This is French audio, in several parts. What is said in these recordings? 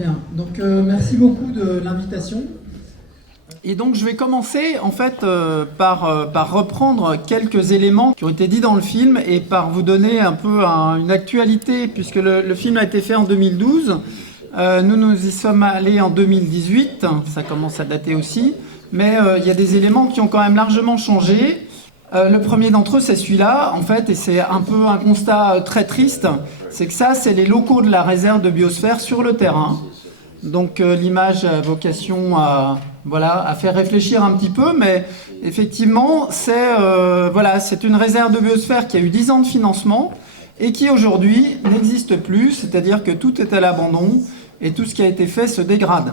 bien. Donc merci beaucoup de l'invitation. Et donc je vais commencer en fait par reprendre quelques éléments qui ont été dits dans le film et par vous donner un peu une actualité, puisque le film a été fait en 2012. Nous y sommes allés en 2018, ça commence à dater aussi, mais il y a des éléments qui ont quand même largement changé. Le premier d'entre eux, c'est celui-là, en fait, et c'est un peu un constat très triste, c'est que ça, c'est les locaux de la réserve de biosphère sur le terrain. Donc l'image a vocation à faire réfléchir un petit peu, mais effectivement, c'est une réserve de biosphère qui a eu 10 ans de financement et qui aujourd'hui n'existe plus, c'est-à-dire que tout est à l'abandon et tout ce qui a été fait se dégrade.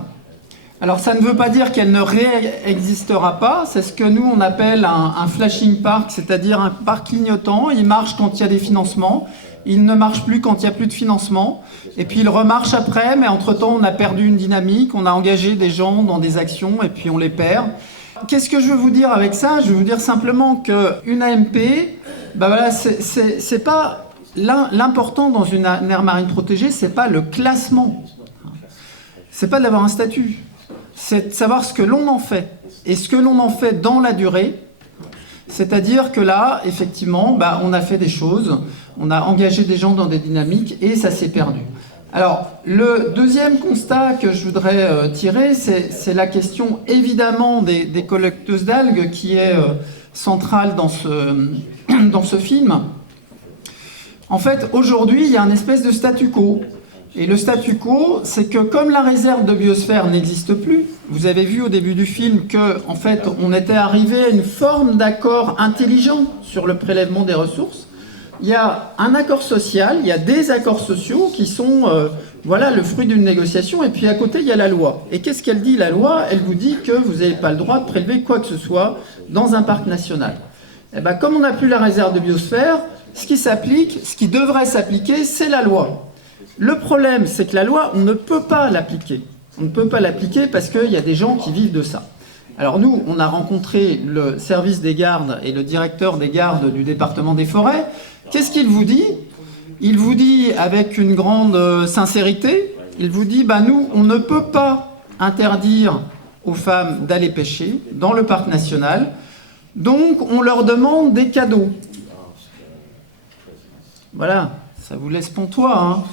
Alors ça ne veut pas dire qu'elle ne réexistera pas, c'est ce que nous on appelle un flashing park, c'est-à-dire un parc clignotant. Il marche quand il y a des financements, il ne marche plus quand il n'y a plus de financement, et puis il remarche après, mais entre-temps on a perdu une dynamique, on a engagé des gens dans des actions et puis on les perd. Qu'est-ce que je veux vous dire avec ça? Je veux vous dire simplement qu'une AMP, c'est pas l'important dans une aire marine protégée, c'est pas le classement, c'est pas d'avoir un statut. C'est de savoir ce que l'on en fait, et ce que l'on en fait dans la durée. C'est-à-dire que là, effectivement, on a fait des choses, on a engagé des gens dans des dynamiques, et ça s'est perdu. Alors, le deuxième constat que je voudrais tirer, c'est la question, évidemment, des collecteuses d'algues, qui est centrale dans ce film. En fait, aujourd'hui, il y a un espèce de statu quo. Et le statu quo, c'est que comme la réserve de biosphère n'existe plus, vous avez vu au début du film qu'en fait, on était arrivé à une forme d'accord intelligent sur le prélèvement des ressources. Il y a un accord social, il y a des accords sociaux qui sont le fruit d'une négociation, et puis à côté, il y a la loi. Et qu'est-ce qu'elle dit, la loi? Elle vous dit que vous n'avez pas le droit de prélever quoi que ce soit dans un parc national. Et comme on n'a plus la réserve de biosphère, ce qui devrait s'appliquer, c'est la loi. Le problème, c'est que la loi, on ne peut pas l'appliquer. On ne peut pas l'appliquer parce qu'il y a des gens qui vivent de ça. Alors nous, on a rencontré le service des gardes et le directeur des gardes du département des forêts. Qu'est-ce qu'il vous dit? Il vous dit avec une grande sincérité, il vous dit, nous, on ne peut pas interdire aux femmes d'aller pêcher dans le parc national, donc on leur demande des cadeaux. Voilà, ça vous laisse pantois, hein.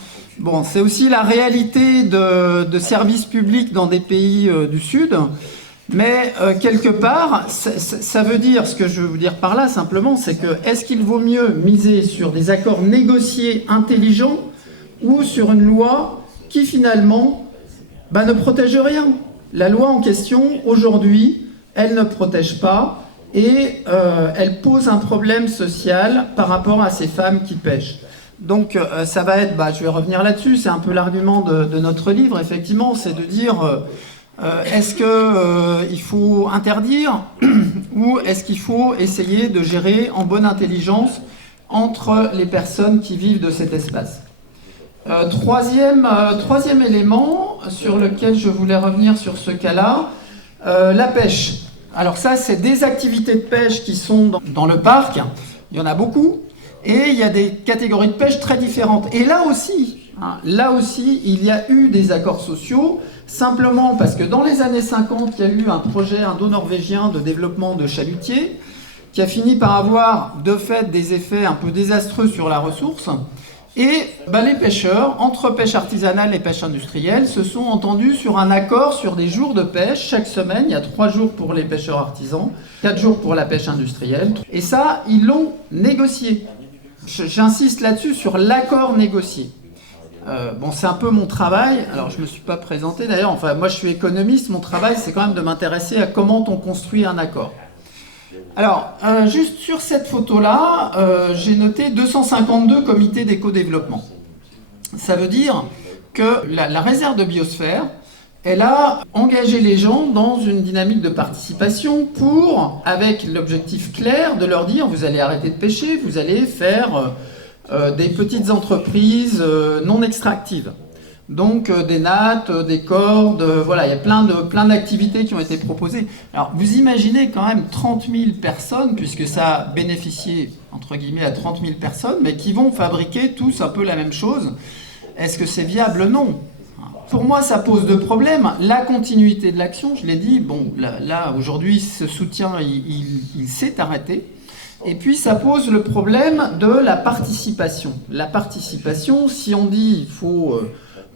Bon, c'est aussi la réalité de services publics dans des pays du Sud, mais quelque part, ça veut dire, ce que je veux vous dire par là simplement, c'est que est-ce qu'il vaut mieux miser sur des accords négociés intelligents ou sur une loi qui finalement ne protège rien? La loi en question, aujourd'hui, elle ne protège pas et elle pose un problème social par rapport à ces femmes qui pêchent. Donc ça va être, je vais revenir là-dessus, c'est un peu l'argument de notre livre, effectivement, c'est de dire est-ce qu'il faut interdire ou est-ce qu'il faut essayer de gérer en bonne intelligence entre les personnes qui vivent de cet espace. Troisième élément sur lequel je voulais revenir sur ce cas-là, la pêche. Alors ça, c'est des activités de pêche qui sont dans le parc, il y en a beaucoup. Et il y a des catégories de pêche très différentes. Et là aussi, il y a eu des accords sociaux, simplement parce que dans les années 50, il y a eu un projet indo-norvégien de développement de chalutiers, qui a fini par avoir, de fait, des effets un peu désastreux sur la ressource. Et les pêcheurs, entre pêche artisanale et pêche industrielle, se sont entendus sur un accord sur des jours de pêche. Chaque semaine, il y a 3 jours pour les pêcheurs artisans, 4 jours pour la pêche industrielle. Et ça, ils l'ont négocié. J'insiste là-dessus sur l'accord négocié. C'est un peu mon travail. Alors, je ne me suis pas présenté d'ailleurs. Moi, je suis économiste. Mon travail, c'est quand même de m'intéresser à comment on construit un accord. Alors, juste sur cette photo-là, j'ai noté 252 comités d'éco-développement. Ça veut dire que la réserve de biosphère, elle a engagé les gens dans une dynamique de participation avec l'objectif clair de leur dire vous allez arrêter de pêcher, vous allez faire des petites entreprises non extractives. Donc des nattes, des cordes, il y a plein d'activités qui ont été proposées. Alors vous imaginez quand même 30 000 personnes, puisque ça a bénéficié entre guillemets à 30 000 personnes, mais qui vont fabriquer tous un peu la même chose. Est-ce que c'est viable? Non. pour moi, ça pose deux problèmes. La continuité de l'action, je l'ai dit, bon, là aujourd'hui, ce soutien, il s'est arrêté. Et puis, ça pose le problème de la participation. La participation, si on dit il faut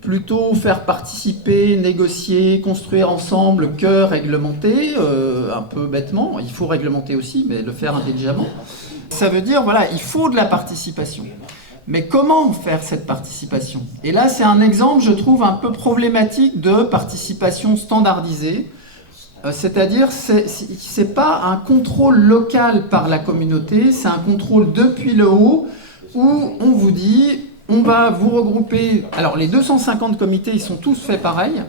plutôt faire participer, négocier, construire ensemble que réglementer, un peu bêtement, il faut réglementer aussi, mais le faire intelligemment. Ça veut dire, voilà, il faut de la participation. Mais comment faire cette participation? Et là, c'est un exemple, je trouve, un peu problématique de participation standardisée. C'est-à-dire, c'est pas un contrôle local par la communauté, c'est un contrôle depuis le haut où on vous dit, on va vous regrouper. Alors, les 250 comités, ils sont tous faits pareil.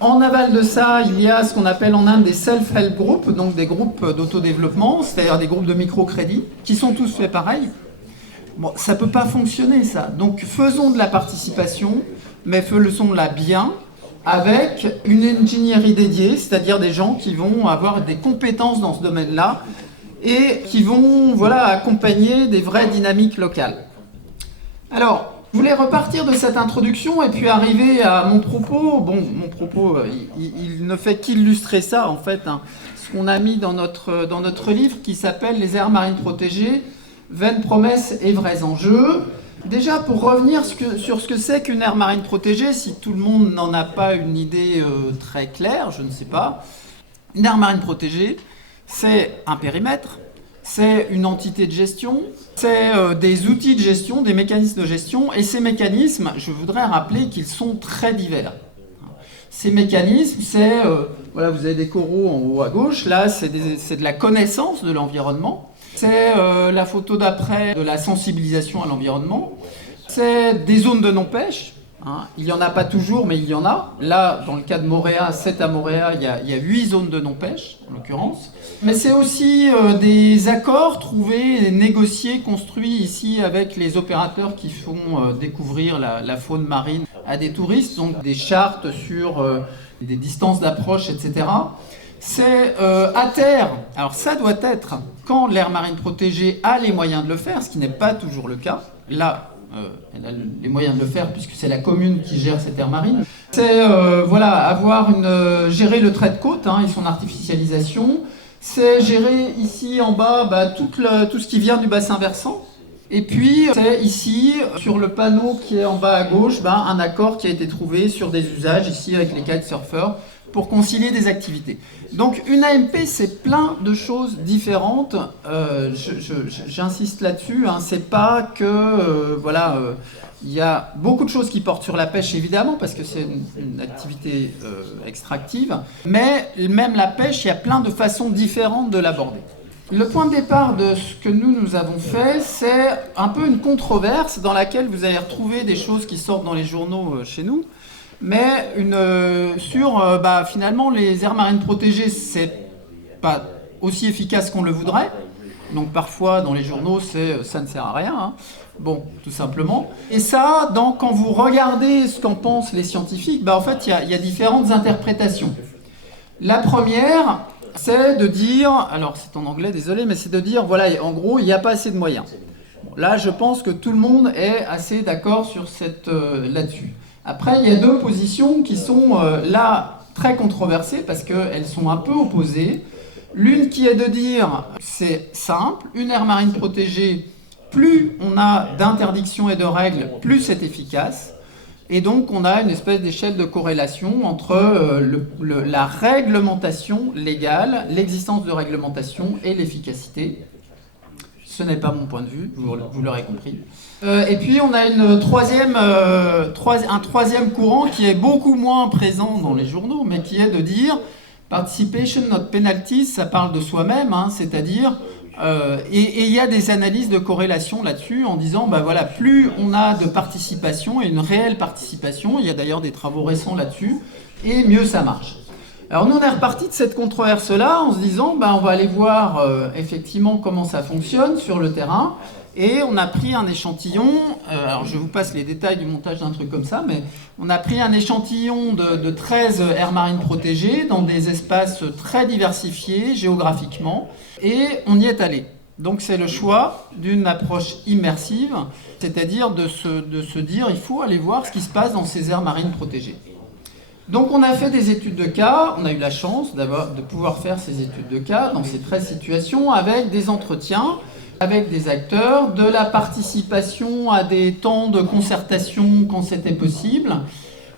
En aval de ça, il y a ce qu'on appelle en Inde des self-help groups, donc des groupes d'autodéveloppement, c'est-à-dire des groupes de microcrédit, qui sont tous faits pareil. Bon, ça ne peut pas fonctionner, ça. Donc, faisons de la participation, mais faisons-la bien, avec une ingénierie dédiée, c'est-à-dire des gens qui vont avoir des compétences dans ce domaine-là et qui vont, voilà, accompagner des vraies dynamiques locales. Alors, je voulais repartir de cette introduction et puis arriver à mon propos. Bon, mon propos, il ne fait qu'illustrer ça, en fait, hein, ce qu'on a mis dans notre livre qui s'appelle « Les aires marines protégées, vaines promesses et vrais enjeux ». Déjà, pour revenir sur ce que c'est qu'une aire marine protégée, si tout le monde n'en a pas une idée très claire, je ne sais pas. Une aire marine protégée, c'est un périmètre, c'est une entité de gestion, c'est des outils de gestion, des mécanismes de gestion, et ces mécanismes, je voudrais rappeler qu'ils sont très divers. Ces mécanismes, c'est, voilà, vous avez des coraux en haut à gauche, là, c'est de la connaissance de l'environnement. C'est la photo d'après de la sensibilisation à l'environnement. C'est des zones de non-pêche. Hein. Il n'y en a pas toujours, mais il y en a. Là, dans le cas de Moorea, c'est à Moorea, il y a 8 zones de non-pêche, en l'occurrence. Mais c'est aussi des accords trouvés, négociés, construits ici avec les opérateurs qui font découvrir la faune marine à des touristes. Donc des chartes sur des distances d'approche, etc. C'est à terre. Alors ça doit être, quand l'aire marine protégée a les moyens de le faire, ce qui n'est pas toujours le cas. Là, elle a les moyens de le faire puisque c'est la commune qui gère cette aire marine. C'est voilà, gérer le trait de côte et son artificialisation. C'est gérer ici en bas tout ce qui vient du bassin versant. Et puis, c'est ici, sur le panneau qui est en bas à gauche, un accord qui a été trouvé sur des usages, ici avec les kitesurfers, pour concilier des activités. Donc une AMP, c'est plein de choses différentes. J'insiste là-dessus. C'est pas que il y a beaucoup de choses qui portent sur la pêche évidemment parce que c'est une activité extractive. Mais même la pêche, il y a plein de façons différentes de l'aborder. Le point de départ de ce que nous avons fait, c'est un peu une controverse dans laquelle vous allez retrouver des choses qui sortent dans les journaux chez nous. Mais finalement, les aires marines protégées, c'est pas aussi efficace qu'on le voudrait. Donc parfois, dans les journaux, ça ne sert à rien. Hein. Bon, tout simplement. Et ça, quand vous regardez ce qu'en pensent les scientifiques, en fait, il y a différentes interprétations. La première, c'est de dire, alors c'est en anglais, désolé, mais c'est de dire, voilà, en gros, il n'y a pas assez de moyens. Bon, là, je pense que tout le monde est assez d'accord sur là-dessus. Après, il y a deux positions qui sont là très controversées parce qu'elles sont un peu opposées. L'une qui est de dire, c'est simple, une aire marine protégée, plus on a d'interdictions et de règles, plus c'est efficace. Et donc, on a une espèce d'échelle de corrélation entre la réglementation légale, l'existence de réglementation et l'efficacité. Ce n'est pas mon point de vue, vous l'aurez compris. Et puis on a un troisième courant qui est beaucoup moins présent dans les journaux, mais qui est de dire participation not penalties, ça parle de soi-même, c'est-à-dire et il y a des analyses de corrélation là-dessus en disant plus on a de participation et une réelle participation, il y a d'ailleurs des travaux récents là-dessus, et mieux ça marche. Alors nous on est reparti de cette controverse-là en se disant on va aller voir effectivement comment ça fonctionne sur le terrain et on a pris un échantillon, alors je vous passe les détails du montage d'un truc comme ça, mais on a pris un échantillon de 13 aires marines protégées dans des espaces très diversifiés géographiquement et on y est allé. Donc c'est le choix d'une approche immersive, c'est-à-dire de se dire il faut aller voir ce qui se passe dans ces aires marines protégées. Donc on a fait des études de cas, on a eu la chance de pouvoir faire ces études de cas dans ces 13 situations avec des entretiens, avec des acteurs, de la participation à des temps de concertation quand c'était possible,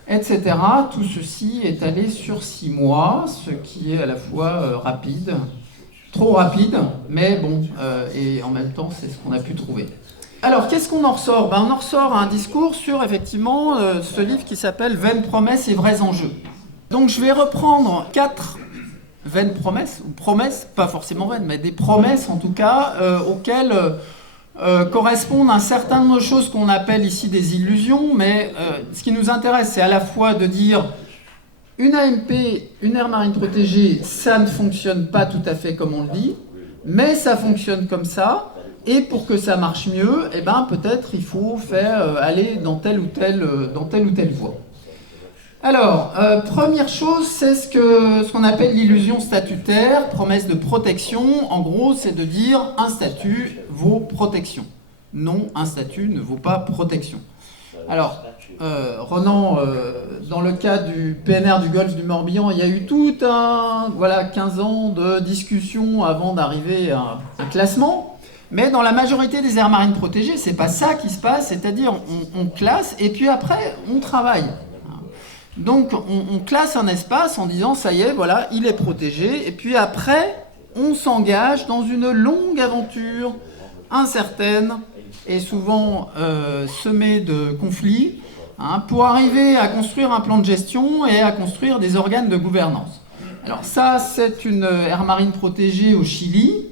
etc. Tout ceci est allé sur 6 mois, ce qui est à la fois rapide, trop rapide, mais bon, et en même temps c'est ce qu'on a pu trouver. Alors, qu'est-ce qu'on en ressort? On en ressort un discours sur, effectivement, ce livre qui s'appelle « Vaines promesses et vrais enjeux ». Donc, je vais reprendre 4 vaines promesses, ou promesses, pas forcément vaines, mais des promesses, en tout cas, auxquelles correspondent un certain nombre de choses qu'on appelle ici des illusions, mais ce qui nous intéresse, c'est à la fois de dire une AMP, une aire marine protégée, ça ne fonctionne pas tout à fait comme on le dit, mais ça fonctionne comme ça. Et pour que ça marche mieux, eh ben, peut-être il faut faire aller dans telle ou telle voie. Alors, première chose, c'est ce qu'on appelle l'illusion statutaire, promesse de protection. En gros, c'est de dire un statut vaut protection. Non, un statut ne vaut pas protection. Alors, Renan, dans le cas du PNR du Golfe du Morbihan, il y a eu tout 15 ans de discussion avant d'arriver à un classement. Mais dans la majorité des aires marines protégées, c'est pas ça qui se passe, c'est-à-dire on classe et puis après on travaille. Donc on classe un espace en disant ça y est, voilà, il est protégé, et puis après on s'engage dans une longue aventure incertaine et souvent semée de conflits pour arriver à construire un plan de gestion et à construire des organes de gouvernance. Alors ça, c'est une aire marine protégée au Chili.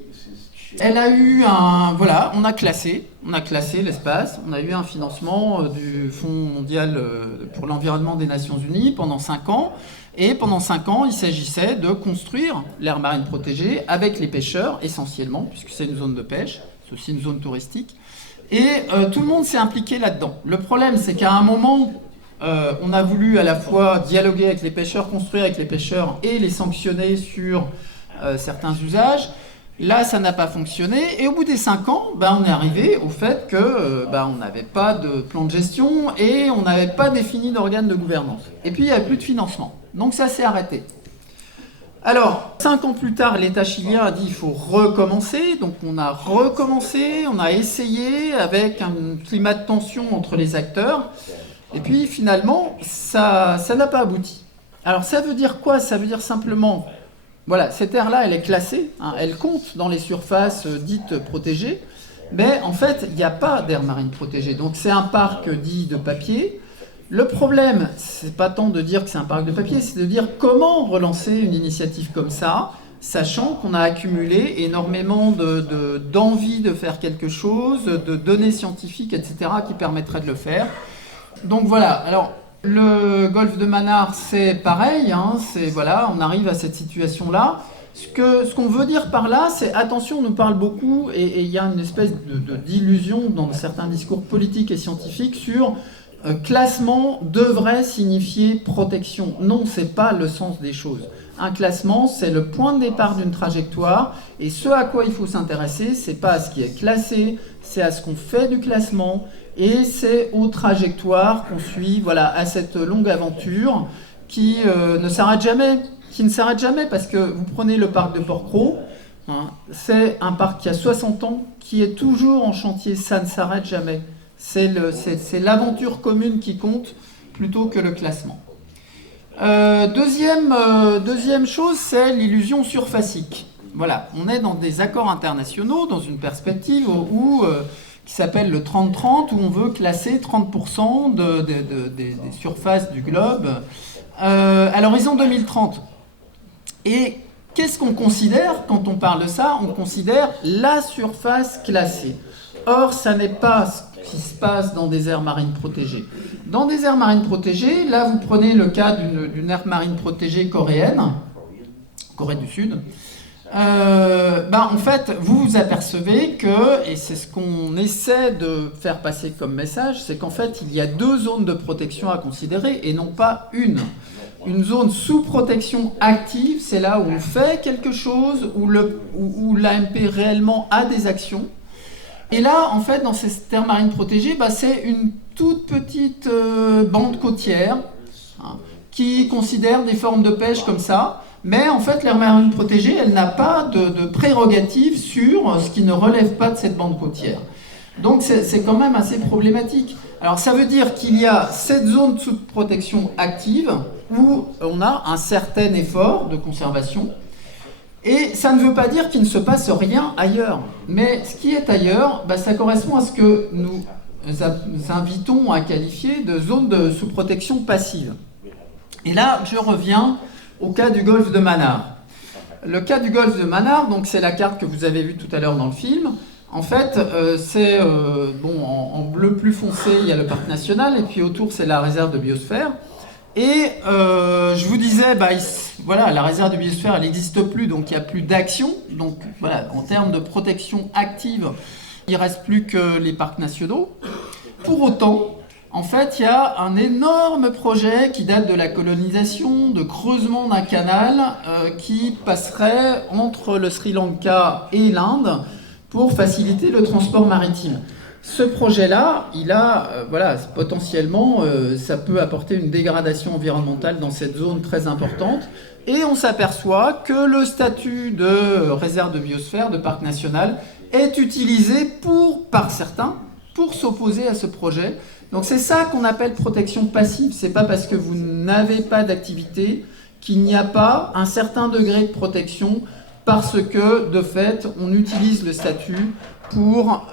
Elle a eu on a classé l'espace, on a eu un financement du Fonds mondial pour l'environnement des Nations Unies pendant 5 ans, et pendant 5 ans, il s'agissait de construire l'aire marine protégée avec les pêcheurs, essentiellement, puisque c'est une zone de pêche, c'est aussi une zone touristique, et tout le monde s'est impliqué là-dedans. Le problème, c'est qu'à un moment, on a voulu à la fois dialoguer avec les pêcheurs, construire avec les pêcheurs et les sanctionner sur certains usages. Là, ça n'a pas fonctionné, et au bout des 5 ans, on est arrivé au fait que on n'avait pas de plan de gestion et on n'avait pas défini d'organe de gouvernance. Et puis, il n'y avait plus de financement. Donc, ça s'est arrêté. Alors, 5 ans plus tard, l'État chilien a dit qu'il faut recommencer. Donc, on a recommencé, on a essayé avec un climat de tension entre les acteurs. Et puis, finalement, ça n'a pas abouti. Alors, ça veut dire quoi? Ça veut dire simplement... Voilà, cette aire-là, elle est classée, elle compte dans les surfaces dites protégées, mais en fait, il n'y a pas d'aire marine protégée. Donc c'est un parc dit de papier. Le problème, c'est pas tant de dire que c'est un parc de papier, c'est de dire comment relancer une initiative comme ça, sachant qu'on a accumulé énormément d'envie de faire quelque chose, de données scientifiques, etc., qui permettraient de le faire. Donc voilà, alors... Le golfe de Mannar, c'est pareil, on arrive à cette situation-là. Ce qu'on veut dire par là, c'est attention, on nous parle beaucoup, et il y a une espèce d'illusion dans certains discours politiques et scientifiques sur classement devrait signifier protection. Non, c'est pas le sens des choses. Un classement, c'est le point de départ d'une trajectoire, et ce à quoi il faut s'intéresser, c'est pas à ce qui est classé, c'est à ce qu'on fait du classement. Et c'est aux trajectoires qu'on suit, à cette longue aventure qui ne s'arrête jamais, parce que vous prenez le parc de Port-Cros, c'est un parc qui a 60 ans, qui est toujours en chantier, ça ne s'arrête jamais. C'est l'aventure commune qui compte plutôt que le classement. Deuxième chose, c'est l'illusion surfacique. Voilà, on est dans des accords internationaux, dans une perspective qui s'appelle le 30-30, où on veut classer 30% des surfaces du globe à l'horizon 2030. Et qu'est-ce qu'on considère quand on parle de ça? On considère la surface classée. Or, ça n'est pas ce qui se passe dans des aires marines protégées. Dans des aires marines protégées, là, vous prenez le cas d'une aire marine protégée coréenne, Corée du Sud. En fait, vous vous apercevez que, et c'est ce qu'on essaie de faire passer comme message, c'est qu'en fait, il y a 2 zones de protection à considérer et non pas une. Une zone sous protection active, c'est là où on fait quelque chose, où l'AMP réellement a des actions. Et là, en fait, dans ces aires marines protégées, c'est une toute petite bande côtière qui considère des formes de pêche comme ça, mais en fait l'aire marine protégée, elle n'a pas de prérogative sur ce qui ne relève pas de cette bande côtière. Donc c'est quand même assez problématique. Alors ça veut dire qu'il y a cette zone sous protection active où on a un certain effort de conservation, et ça ne veut pas dire qu'il ne se passe rien ailleurs. Mais ce qui est ailleurs, ça correspond à ce que nous invitons à qualifier de zone de sous-protection passive. Et là, je reviens au cas du golfe de Mannar. Le cas du golfe de Mannar, donc c'est la carte que vous avez vue tout à l'heure dans le film. En fait, c'est en bleu plus foncé, il y a le parc national, et puis autour, c'est la réserve de biosphère. Et je vous disais, voilà, la réserve de biosphère, elle n'existe plus, donc il n'y a plus d'action. Donc voilà, en termes de protection active, il ne reste plus que les parcs nationaux. Pour autant, en fait, il y a un énorme projet qui date de la colonisation, de creusement d'un canal qui passerait entre le Sri Lanka et l'Inde pour faciliter le transport maritime. Ce projet-là, il a, potentiellement, ça peut apporter une dégradation environnementale dans cette zone très importante. Et on s'aperçoit que le statut de réserve de biosphère, de parc national, est utilisé par certains pour s'opposer à ce projet. Donc c'est ça qu'on appelle protection passive. C'est pas parce que vous n'avez pas d'activité qu'il n'y a pas un certain degré de protection, parce que, de fait, on utilise le statut pour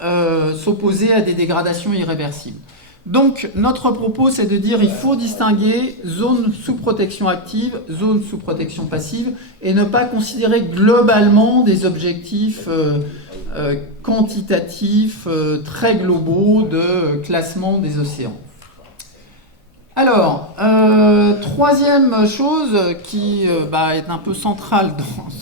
s'opposer à des dégradations irréversibles. Donc, notre propos, c'est de dire qu'il faut distinguer zone sous protection active, zone sous protection passive, et ne pas considérer globalement des objectifs quantitatifs très globaux de classement des océans. Alors, troisième chose qui est un peu centrale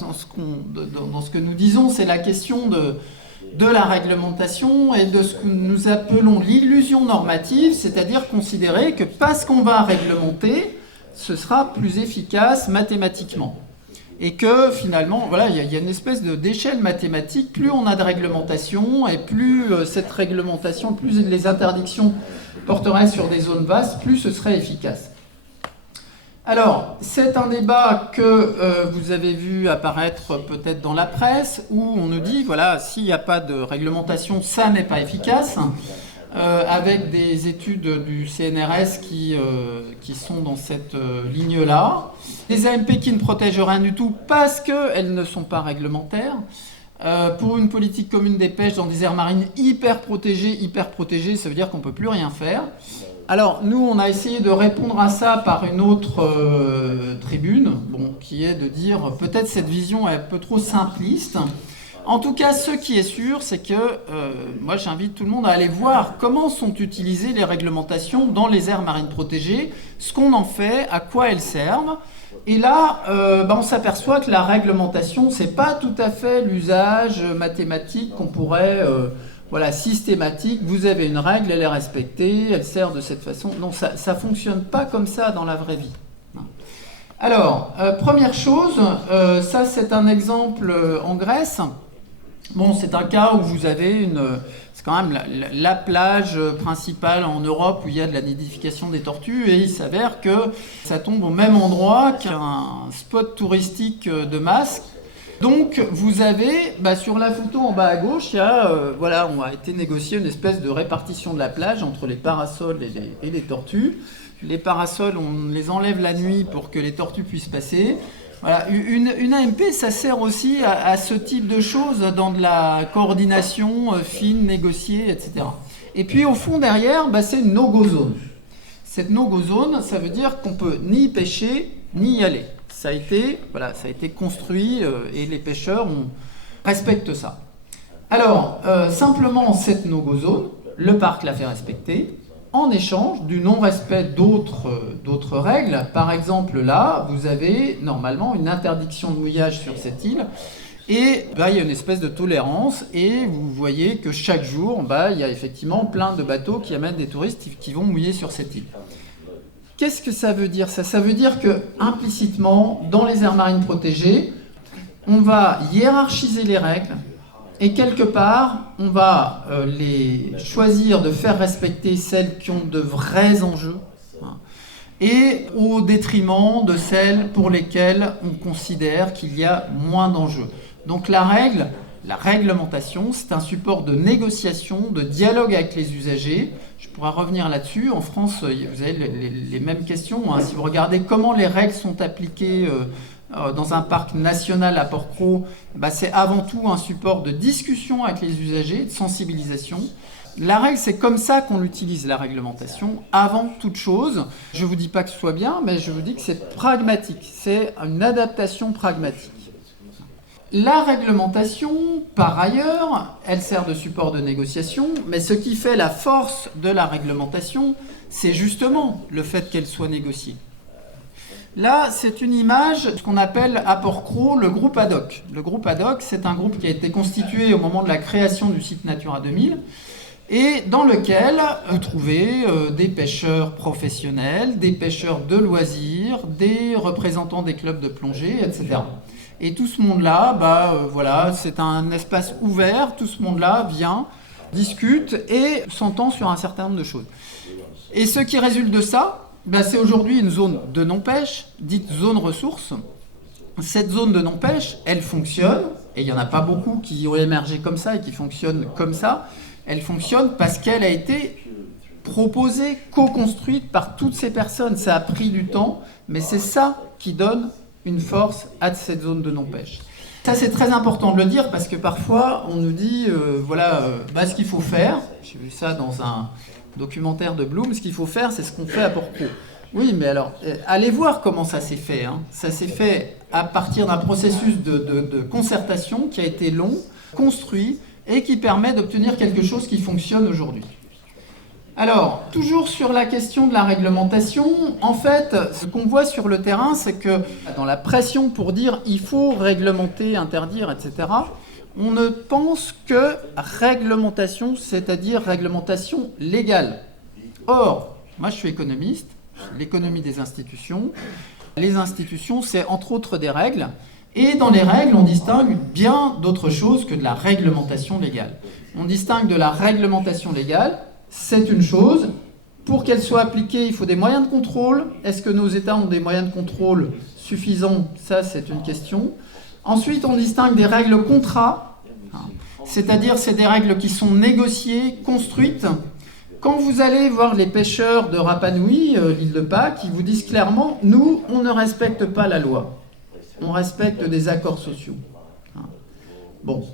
dans ce que nous disons, c'est la question de la réglementation et de ce que nous appelons l'illusion normative, c'est-à-dire considérer que parce qu'on va réglementer, ce sera plus efficace mathématiquement. Et que finalement, voilà, il y a une espèce d'échelle mathématique, plus on a de réglementation et plus cette réglementation, plus les interdictions porteraient sur des zones vastes, plus ce serait efficace. Alors, c'est un débat que vous avez vu apparaître peut-être dans la presse, où on nous dit, voilà, s'il n'y a pas de réglementation, ça n'est pas efficace, avec des études du CNRS qui sont dans cette ligne-là. Des AMP qui ne protègent rien du tout parce qu'elles ne sont pas réglementaires. Pour une politique commune des pêches dans des aires marines hyper protégées, ça veut dire qu'on ne peut plus rien faire. Alors, nous, on a essayé de répondre à ça par une autre tribune, qui est de dire peut-être cette vision est un peu trop simpliste. En tout cas, ce qui est sûr, c'est que moi, j'invite tout le monde à aller voir comment sont utilisées les réglementations dans les aires marines protégées, ce qu'on en fait, à quoi elles servent. Et là, on s'aperçoit que la réglementation, c'est pas tout à fait l'usage mathématique qu'on pourrait... systématique, vous avez une règle, elle est respectée, elle sert de cette façon. Non, ça ne fonctionne pas comme ça dans la vraie vie. Alors, première chose, ça c'est un exemple en Grèce. Bon, c'est un cas où vous avez c'est quand même la plage principale en Europe où il y a de la nidification des tortues, et il s'avère que ça tombe au même endroit qu'un spot touristique de masse. Donc, vous avez, sur la photo en bas à gauche, il y a, on a été négocié une espèce de répartition de la plage entre les parasols et les tortues. Les parasols, on les enlève la nuit pour que les tortues puissent passer. Voilà, une AMP, ça sert aussi à ce type de choses dans de la coordination fine, négociée, etc. Et puis, au fond, derrière, c'est une no-go zone. Cette no-go zone, ça veut dire qu'on peut ni y pêcher, ni y aller. Ça a été construit et les pêcheurs respectent ça. Alors, simplement, cette no-go zone, le parc l'a fait respecter en échange du non-respect d'autres règles. Par exemple, là, vous avez normalement une interdiction de mouillage sur cette île et il y a une espèce de tolérance et vous voyez que chaque jour, il y a effectivement plein de bateaux qui amènent des touristes qui vont mouiller sur cette île. Qu'est-ce que ça veut dire ça ? Ça veut dire que, implicitement, dans les aires marines protégées, on va hiérarchiser les règles et quelque part, on va les choisir de faire respecter celles qui ont de vrais enjeux et au détriment de celles pour lesquelles on considère qu'il y a moins d'enjeux. Donc la réglementation, c'est un support de négociation, de dialogue avec les usagers. Je pourrais revenir là-dessus. En France, vous avez les mêmes questions. Si vous regardez comment les règles sont appliquées dans un parc national à Port-Cros, c'est avant tout un support de discussion avec les usagers, de sensibilisation. La règle, c'est comme ça qu'on l'utilise, la réglementation, avant toute chose. Je ne vous dis pas que ce soit bien, mais je vous dis que c'est pragmatique. C'est une adaptation pragmatique. La réglementation, par ailleurs, elle sert de support de négociation, mais ce qui fait la force de la réglementation, c'est justement le fait qu'elle soit négociée. Là, c'est une image, ce qu'on appelle à Port-Cros le groupe ad hoc. Le groupe ad hoc, c'est un groupe qui a été constitué au moment de la création du site Natura 2000 et dans lequel vous trouvez des pêcheurs professionnels, des pêcheurs de loisirs, des représentants des clubs de plongée, etc. Et tout ce monde-là, voilà, c'est un espace ouvert, tout ce monde-là vient, discute et s'entend sur un certain nombre de choses. Et ce qui résulte de ça, c'est aujourd'hui une zone de non-pêche, dite zone ressource. Cette zone de non-pêche, elle fonctionne, et il n'y en a pas beaucoup qui ont émergé comme ça et qui fonctionnent comme ça. Elle fonctionne parce qu'elle a été proposée, co-construite par toutes ces personnes. Ça a pris du temps, mais c'est ça qui donne une force à cette zone de non-pêche. Ça, c'est très important de le dire parce que parfois, on nous dit, ce qu'il faut faire, j'ai vu ça dans un documentaire de Bloom, ce qu'il faut faire, c'est ce qu'on fait à Port-Cros. Oui, mais alors, allez voir comment ça s'est fait. Ça s'est fait à partir d'un processus de concertation qui a été long, construit, et qui permet d'obtenir quelque chose qui fonctionne aujourd'hui. Alors, toujours sur la question de la réglementation, en fait, ce qu'on voit sur le terrain, c'est que dans la pression pour dire il faut réglementer, interdire, etc., on ne pense que réglementation, c'est-à-dire réglementation légale. Or, moi je suis économiste, l'économie des institutions. Les institutions, c'est entre autres des règles. Et dans les règles, on distingue bien d'autres choses que de la réglementation légale. On distingue de la réglementation légale, c'est une chose. Pour qu'elle soit appliquée, il faut des moyens de contrôle. Est-ce que nos États ont des moyens de contrôle suffisants? Ça, c'est une question. Ensuite, on distingue des règles contrat, c'est-à-dire c'est des règles qui sont négociées, construites. Quand vous allez voir les pêcheurs de Rapa Nui, l'île de Pâques, ils vous disent clairement, nous, on ne respecte pas la loi. On respecte des accords sociaux. Bon,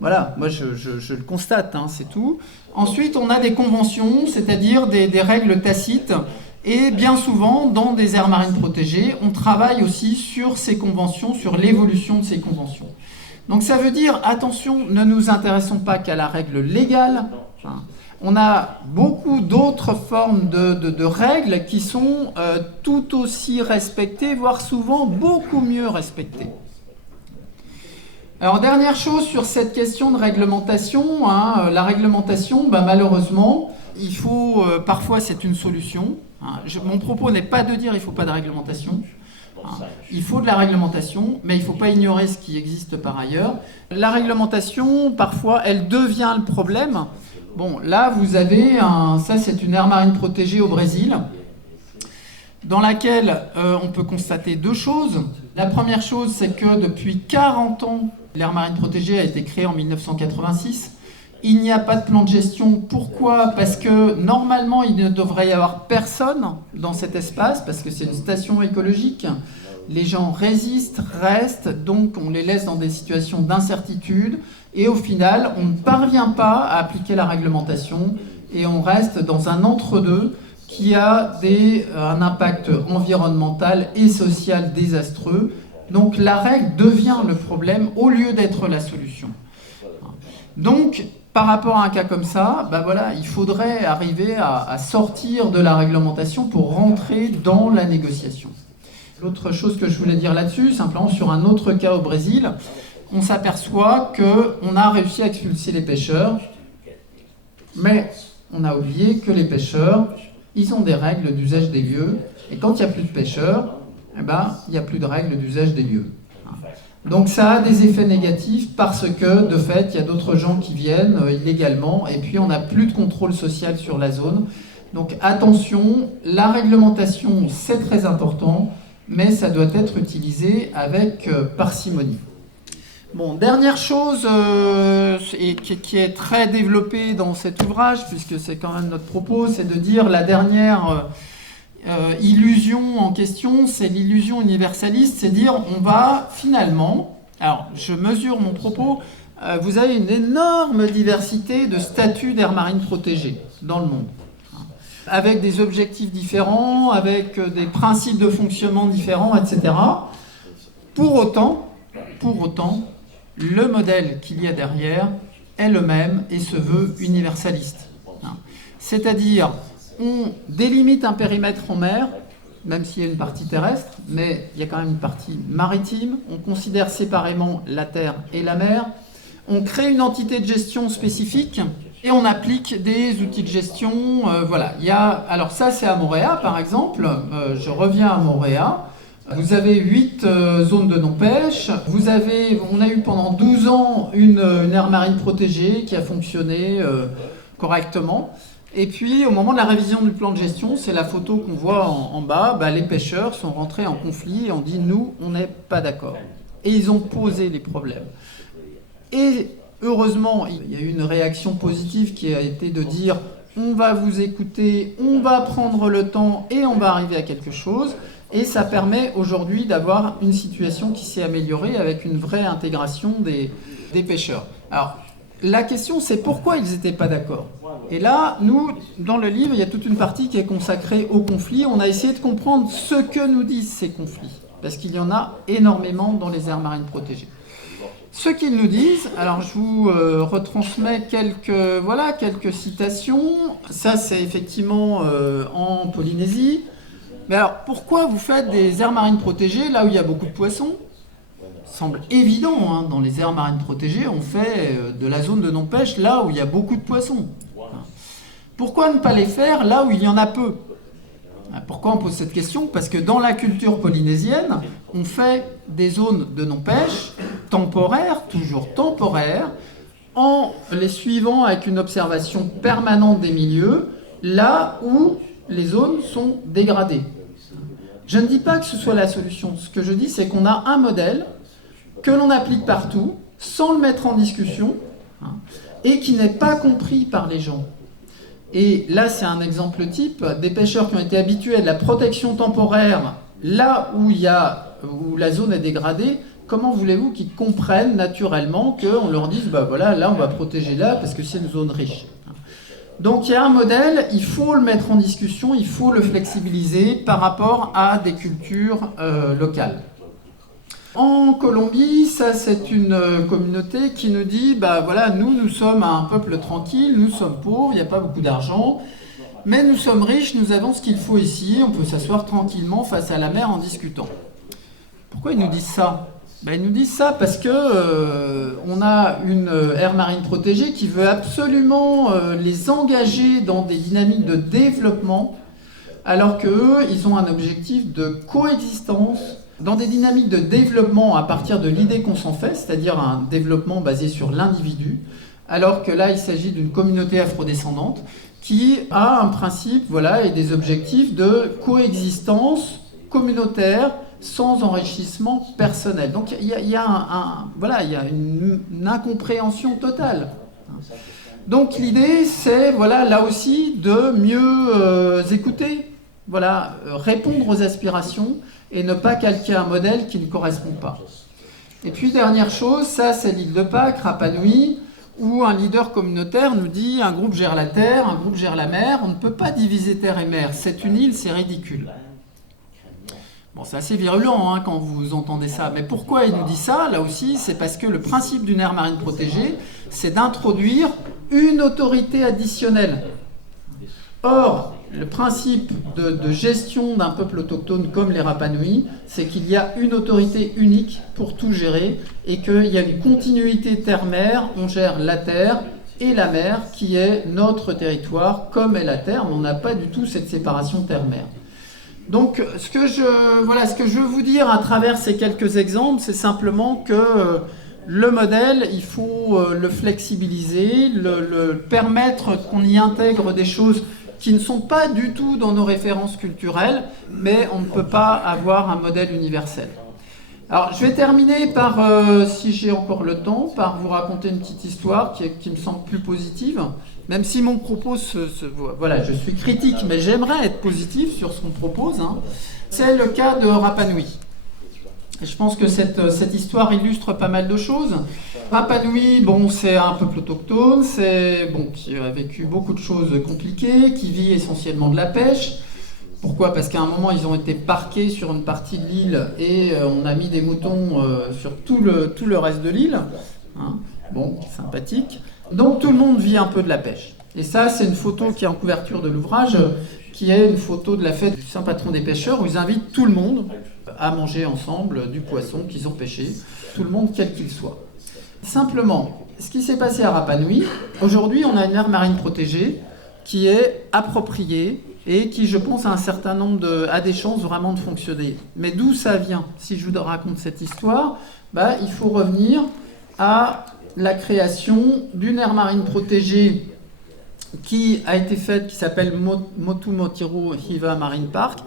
voilà, moi je le constate, c'est tout. Ensuite, on a des conventions, c'est-à-dire des règles tacites. Et bien souvent, dans des aires marines protégées, on travaille aussi sur ces conventions, sur l'évolution de ces conventions. Donc ça veut dire, attention, ne nous intéressons pas qu'à la règle légale. On a beaucoup d'autres formes de règles qui sont tout aussi respectées, voire souvent beaucoup mieux respectées. Alors, dernière chose sur cette question de réglementation, la réglementation, malheureusement, il faut, parfois c'est une solution. Mon propos n'est pas de dire il ne faut pas de réglementation. Il faut de la réglementation, mais il ne faut pas ignorer ce qui existe par ailleurs. La réglementation, parfois, elle devient le problème. Bon, là, vous avez, ça c'est une aire marine protégée au Brésil, dans laquelle on peut constater deux choses. La première chose, c'est que depuis 40 ans, l'aire marine protégée a été créée en 1986. Il n'y a pas de plan de gestion. Pourquoi? Parce que normalement, il ne devrait y avoir personne dans cet espace, parce que c'est une station écologique. Les gens résistent, restent, donc on les laisse dans des situations d'incertitude. Et au final, on ne parvient pas à appliquer la réglementation et on reste dans un entre-deux qui a un impact environnemental et social désastreux. Donc la règle devient le problème au lieu d'être la solution. Donc, par rapport à un cas comme ça, il faudrait arriver à sortir de la réglementation pour rentrer dans la négociation. L'autre chose que je voulais dire là-dessus, simplement sur un autre cas au Brésil, on s'aperçoit qu'on a réussi à expulser les pêcheurs, mais on a oublié que les pêcheurs, ils ont des règles d'usage des lieux, et quand il n'y a plus de pêcheurs, il n'y a plus de règles d'usage des lieux. Donc ça a des effets négatifs parce que, de fait, il y a d'autres gens qui viennent illégalement, et puis on n'a plus de contrôle social sur la zone, Donc attention, la réglementation, c'est très important, mais ça doit être utilisé avec parcimonie. Bon, dernière chose et qui est très développée dans cet ouvrage, puisque c'est quand même notre propos, c'est de dire la dernière illusion en question, c'est l'illusion universaliste, c'est dire on va finalement, alors je mesure mon propos, vous avez une énorme diversité de statuts d'aires marines protégées dans le monde, avec des objectifs différents, avec des principes de fonctionnement différents, etc. Pour autant, le modèle qu'il y a derrière est le même et se veut universaliste. C'est-à-dire, on délimite un périmètre en mer, même s'il y a une partie terrestre, mais il y a quand même une partie maritime. On considère séparément la terre et la mer. On crée une entité de gestion spécifique et on applique des outils de gestion. Voilà. Alors ça, c'est à Moorea, par exemple. Je reviens à Moorea. Vous avez 8 zones de non-pêche. On a eu pendant 12 ans une aire marine protégée qui a fonctionné correctement. Et puis, au moment de la révision du plan de gestion, c'est la photo qu'on voit en bas, les pêcheurs sont rentrés en conflit et ont dit « nous, on n'est pas d'accord ». Et ils ont posé les problèmes. Et heureusement, il y a eu une réaction positive qui a été de dire « on va vous écouter, on va prendre le temps et on va arriver à quelque chose ». Et ça permet aujourd'hui d'avoir une situation qui s'est améliorée avec une vraie intégration des pêcheurs. Alors, la question, c'est pourquoi ils n'étaient pas d'accord. Et là, nous, dans le livre, il y a toute une partie qui est consacrée aux conflits. On a essayé de comprendre ce que nous disent ces conflits, parce qu'il y en a énormément dans les aires marines protégées. Ce qu'ils nous disent, alors je vous retransmets quelques citations. Ça, c'est effectivement en Polynésie. Mais alors, pourquoi vous faites des aires marines protégées là où il y a beaucoup de poissons ? Ça semble évident, dans les aires marines protégées, on fait de la zone de non-pêche là où il y a beaucoup de poissons. Pourquoi ne pas les faire là où il y en a peu ? Pourquoi on pose cette question ? Parce que dans la culture polynésienne, on fait des zones de non-pêche temporaires, toujours temporaires, en les suivant avec une observation permanente des milieux, là où les zones sont dégradées. Je ne dis pas que ce soit la solution. Ce que je dis, c'est qu'on a un modèle que l'on applique partout, sans le mettre en discussion, et qui n'est pas compris par les gens. Et là, c'est un exemple type des pêcheurs qui ont été habitués à de la protection temporaire, là où la zone est dégradée. Comment voulez-vous qu'ils comprennent naturellement qu'on leur dise, voilà, là, on va protéger là, parce que c'est une zone riche. Donc il y a un modèle, il faut le mettre en discussion, il faut le flexibiliser par rapport à des cultures locales. En Colombie, ça c'est une communauté qui nous dit, voilà, nous sommes un peuple tranquille, nous sommes pauvres, il n'y a pas beaucoup d'argent, mais nous sommes riches, nous avons ce qu'il faut ici, on peut s'asseoir tranquillement face à la mer en discutant. Pourquoi ils nous disent ça ? Ils nous disent ça parce que on a une aire marine protégée qui veut absolument les engager dans des dynamiques de développement, alors qu'eux, ils ont un objectif de coexistence dans des dynamiques de développement à partir de l'idée qu'on s'en fait, c'est-à-dire un développement basé sur l'individu, alors que là, il s'agit d'une communauté afrodescendante qui a un principe et des objectifs de coexistence communautaire, sans enrichissement personnel. Donc il y a une incompréhension totale. Donc l'idée, c'est là aussi de mieux écouter, répondre aux aspirations et ne pas calquer un modèle qui ne correspond pas. Et puis dernière chose, ça c'est l'île de Pâques, Rapa Nui, où un leader communautaire nous dit un groupe gère la terre, un groupe gère la mer, on ne peut pas diviser terre et mer, c'est une île, c'est ridicule. Bon, c'est assez virulent quand vous entendez ça. Mais pourquoi il nous dit ça ? Là aussi, c'est parce que le principe d'une aire marine protégée, c'est d'introduire une autorité additionnelle. Or, le principe de gestion d'un peuple autochtone comme les Rapa Nui, c'est qu'il y a une autorité unique pour tout gérer et qu'il y a une continuité terre-mer. On gère la terre et la mer qui est notre territoire comme est la terre. On n'a pas du tout cette séparation terre-mer. Donc, ce que je veux vous dire à travers ces quelques exemples, c'est simplement que le modèle, il faut le flexibiliser, le permettre qu'on y intègre des choses qui ne sont pas du tout dans nos références culturelles, mais on ne peut pas avoir un modèle universel. Alors, je vais terminer par, si j'ai encore le temps, par vous raconter une petite histoire qui me semble plus positive, même si mon propos, voilà, je suis critique, mais j'aimerais être positif sur ce qu'on propose. Hein. C'est le cas de Rapa Nui. Et je pense que cette histoire illustre pas mal de choses. Rapa Nui, bon, c'est un peuple autochtone, qui a vécu beaucoup de choses compliquées, qui vit essentiellement de la pêche. Pourquoi ? Parce qu'à un moment, ils ont été parqués sur une partie de l'île et on a mis des moutons sur tout le reste de l'île. Hein, bon, sympathique. Donc tout le monde vit un peu de la pêche. Et ça, c'est une photo qui est en couverture de l'ouvrage, qui est une photo de la fête du Saint Patron des pêcheurs, où ils invitent tout le monde à manger ensemble du poisson qu'ils ont pêché, tout le monde quel qu'il soit. Simplement, ce qui s'est passé à Rapa Nui, aujourd'hui on a une aire marine protégée qui est appropriée et qui, je pense, a des chances vraiment de fonctionner. Mais d'où ça vient ? Si je vous raconte cette histoire, il faut revenir à la création d'une aire marine protégée qui a été faite, qui s'appelle Motu Motiru Hiva Marine Park,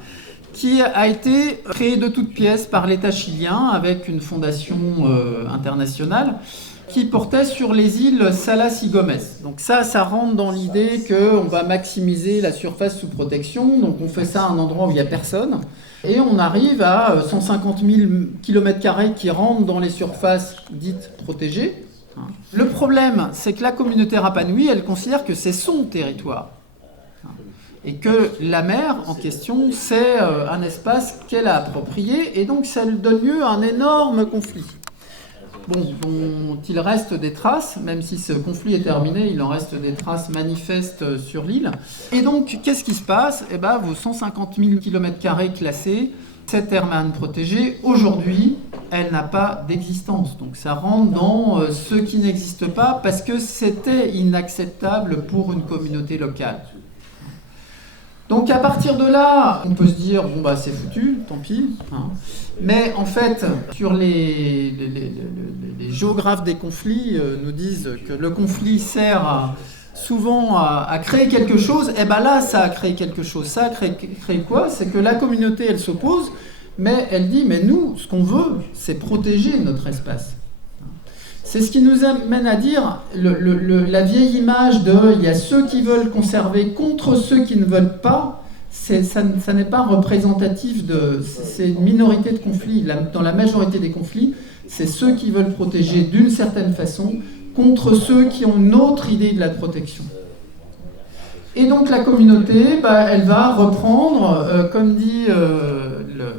qui a été créée de toutes pièces par l'État chilien avec une fondation internationale qui portait sur les îles Salas y Gomez. Donc ça rentre dans l'idée qu'on va maximiser la surface sous protection, donc on fait ça à un endroit où il n'y a personne, et on arrive à 150 000 km² qui rentrent dans les surfaces dites protégées. Le problème, c'est que la communauté Rapa Nui, elle considère que c'est son territoire. Et que la mer en question, c'est un espace qu'elle a approprié, et donc ça donne lieu à un énorme conflit. Bon, dont il reste des traces, même si ce conflit est terminé, il en reste des traces manifestes sur l'île. Et donc, qu'est-ce qui se passe ? Vos 150 000 km² classés, cette aire marine protégée, aujourd'hui, elle n'a pas d'existence. Donc ça rentre dans ce qui n'existe pas parce que c'était inacceptable pour une communauté locale. Donc à partir de là, on peut se dire, c'est foutu, tant pis. Hein. Mais en fait, sur les géographes des conflits nous disent que le conflit sert souvent à créer quelque chose. Et là, ça a créé quelque chose. Ça a créé quoi ? C'est que la communauté, elle s'oppose, mais elle dit, mais nous, ce qu'on veut, c'est protéger notre espace. C'est ce qui nous amène à dire la vieille image il y a ceux qui veulent conserver contre ceux qui ne veulent pas, ça n'est pas représentatif c'est une minorité de conflits. Dans la majorité des conflits, c'est ceux qui veulent protéger d'une certaine façon contre ceux qui ont une autre idée de la protection. Et donc la communauté, elle va reprendre, comme dit le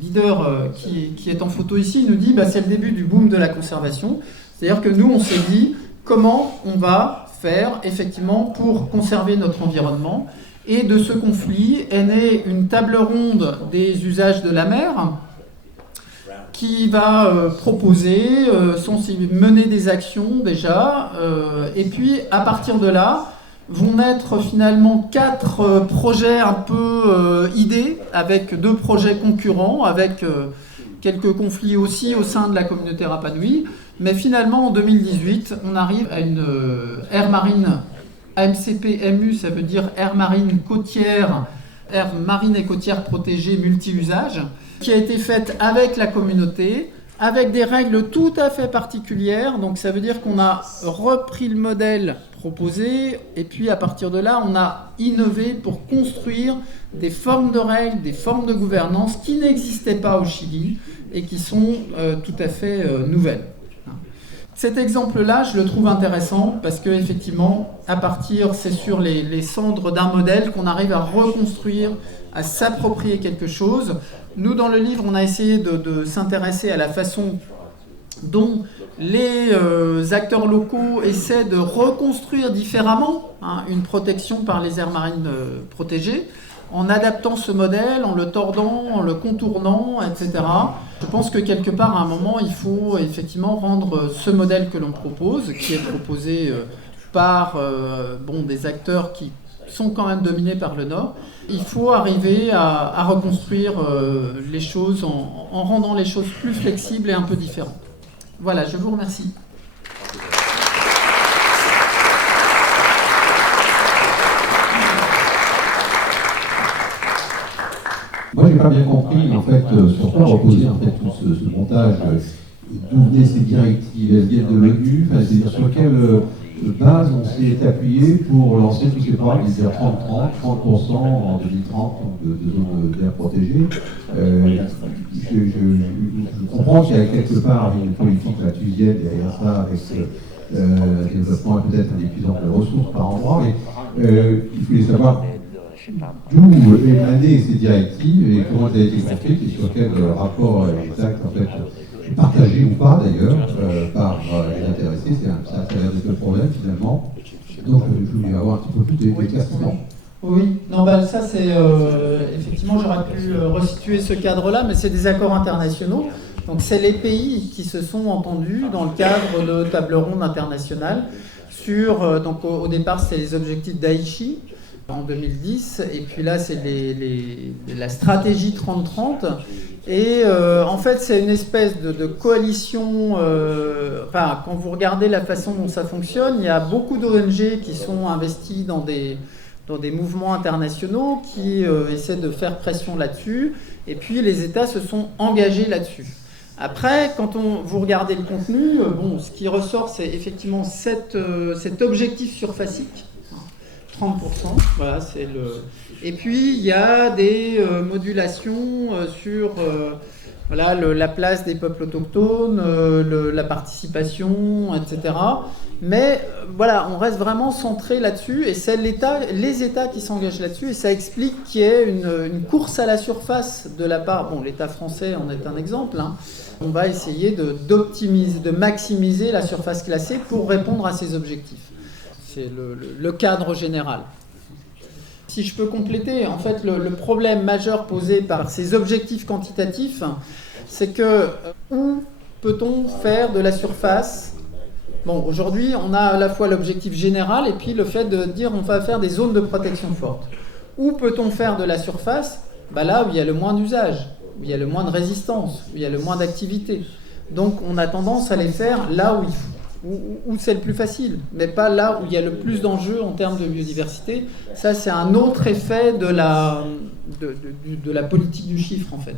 leader qui est en photo ici, il nous dit c'est le début du boom de la conservation. C'est-à-dire que nous, on s'est dit comment on va faire effectivement pour conserver notre environnement. Et de ce conflit est née une table ronde des usages de la mer qui va proposer, mener des actions déjà, et puis à partir de là, vont naître finalement 4 projets un peu idées, avec 2 projets concurrents, avec quelques conflits aussi au sein de la communauté Rapa Nui. Mais finalement, en 2018, on arrive à une aire marine AMCP-MU, ça veut dire aire marine côtière, aire marine et côtière protégée multi-usage, qui a été faite avec la communauté, avec des règles tout à fait particulières. Donc ça veut dire qu'on a repris le modèle proposé et puis à partir de là, on a innové pour construire des formes de règles, des formes de gouvernance qui n'existaient pas au Chili et qui sont tout à fait nouvelles. Cet exemple-là, je le trouve intéressant parce qu'effectivement, c'est sur les cendres d'un modèle qu'on arrive à reconstruire, à s'approprier quelque chose. Nous, dans le livre, on a essayé de s'intéresser à la façon dont les acteurs locaux essaient de reconstruire différemment une protection par les aires marines protégées, en adaptant ce modèle, en le tordant, en le contournant, etc. Je pense que quelque part, à un moment, il faut effectivement rendre ce modèle que l'on propose, qui est proposé par des acteurs qui sont quand même dominés par le Nord. Il faut arriver à reconstruire les choses en rendant les choses plus flexibles et un peu différentes. Voilà, je vous remercie. pas bien compris en fait sur quoi reposait en fait tout ce montage. D'où venaient ces directives? Elles viennent de l'ONU, enfin, c'est-à-dire sur quelle base on s'est appuyé pour lancer tous ces programmes, c'est-à-dire 30% en 2030 de zones d'air protégées. Je comprends qu'il y a quelque part une politique malthusienne derrière ça, avec le développement peut-être des plus amples ressources par endroit, mais il voulait savoir d'où émanaient ces directives et comment elles ont été construites et sur quel rapport exact en fait partagé ou pas d'ailleurs par les intéressés. Ça a l'air d'être le problème finalement. Donc je voulais avoir un petit peu plus d'éclaircissement. Oui, non, bah, ça c'est effectivement, j'aurais pu resituer ce cadre-là, mais c'est des accords internationaux. Donc c'est les pays qui se sont entendus dans le cadre de table ronde internationale sur, donc au départ c'était les objectifs d'Aichi en 2010, et puis là c'est la stratégie 30-30. Et en fait, c'est une espèce de coalition. Enfin, quand vous regardez la façon dont ça fonctionne, il y a beaucoup d'ONG qui sont investies dans des mouvements internationaux qui essaient de faire pression là-dessus. Et puis, les États se sont engagés là-dessus. Après, quand vous regardez le contenu, bon, ce qui ressort, c'est effectivement cet objectif surfacique. 30%, voilà, c'est le... Et puis, il y a des modulations sur voilà, la place des peuples autochtones, la participation, etc. Mais voilà, on reste vraiment centré là-dessus, et c'est les États qui s'engagent là-dessus, et ça explique qu'il y ait une course à la surface de la part... Bon, l'État français en est un exemple, hein. On va essayer d'optimiser, de maximiser la surface classée pour répondre à ces objectifs. C'est le cadre général. Si je peux compléter, en fait, le problème majeur posé par ces objectifs quantitatifs, c'est que où peut-on faire de la surface? Bon, aujourd'hui, on a à la fois l'objectif général et puis le fait de dire on va faire des zones de protection fortes. Où peut-on faire de la surface? Bah là où il y a le moins d'usage, où il y a le moins de résistance, où il y a le moins d'activité. Donc on a tendance à les faire là où il faut. Où c'est le plus facile, mais pas là où il y a le plus d'enjeux en termes de biodiversité. Ça, c'est un autre effet de la politique du chiffre, en fait.